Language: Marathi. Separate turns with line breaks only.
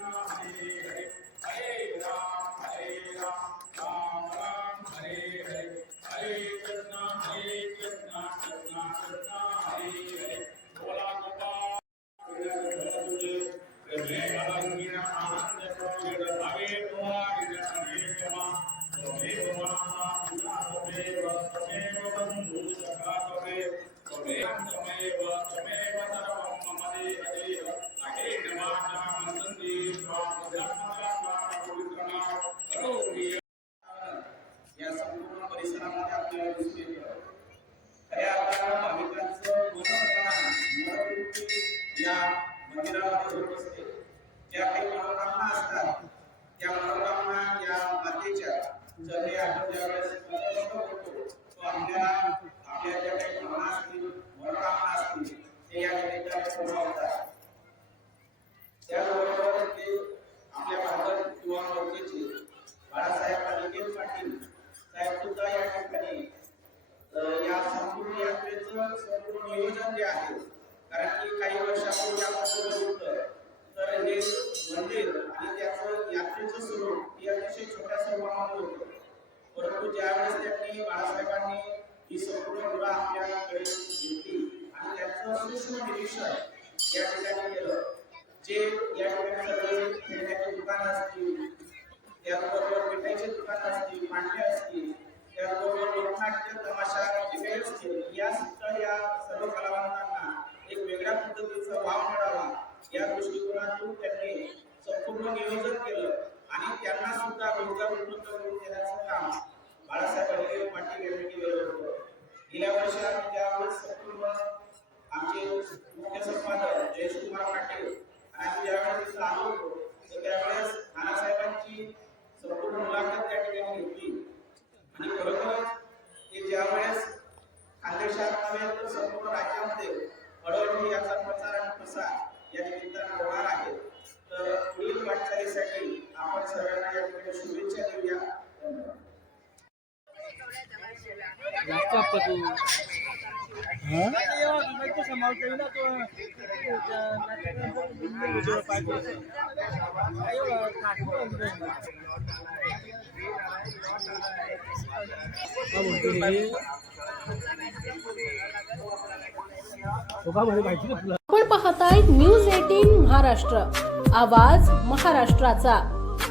या मातेच्या चरणी आपण ज्यावेळेस तो आपल्याला आपल्या ज्या काही भावना असतील मनोकामना असतील ते या निमित्ताने पूर्ण होतात त्याचबरोबर ते आपल्या युवा बाळासाहेब पाटील साहेब सुद्धा या ठिकाणी या संपूर्ण यात्रेचं संपूर्ण नियोजन जे आहे कारण की काही वर्षापूर्वी आपण बघितलं तर हे मंदिर आणि त्याचं स्वरूप हे अतिशय छोट्या स्वरूपामध्ये होतं परंतु ज्यावेळेस त्यांनी बाळासाहेबांनी ही संपूर्ण मुलं आपल्याकडे घेतली आणि त्यांचं सूक्ष्म निरीक्षण या ठिकाणी केलं जे या ठिकाणी सगळे खेळण्याचे दुकान असतील त्याचबरोबर मिठाईचे दुकान असतील मांडे असतील त्याचबरोबर लोकनाट्य तमाशा डिबेट असतील या सुद्धा या सर्व कलावंतांना एक वेगळ्या पद्धतीचा भाव मिळावा या दृष्टिकोनातून त्यांनी संपूर्ण नियोजन केलं. आणि त्यांना सुद्धा रोजगार उपलब्ध करून देण्याचं काम बाळासाहेब अहिरे पाटील यांनी केलेलं होतं. गेल्या वर्षी आम्ही ज्यावेळेस सप्टेंबर आमचे मुख्य संपादक जयेशकुमार पाटील आणि आम्ही ज्यावेळेस आलो होतो तर त्यावेळेस नानासाहेबांची संपूर्ण मुलाखत त्या ठिकाणी घेतली आणि खरोखरच ते ज्यावेळेस खानदेशात नव्हे तर संपूर्ण राज्यामध्ये अडवणी याचा प्रचार आणि प्रसार या निमित्तानं होणार आहे. तर पुढील वाटचालीसाठी
आपण पाहताय न्यूज एटीन महाराष्ट्र. आवाज महाराष्ट्राचा.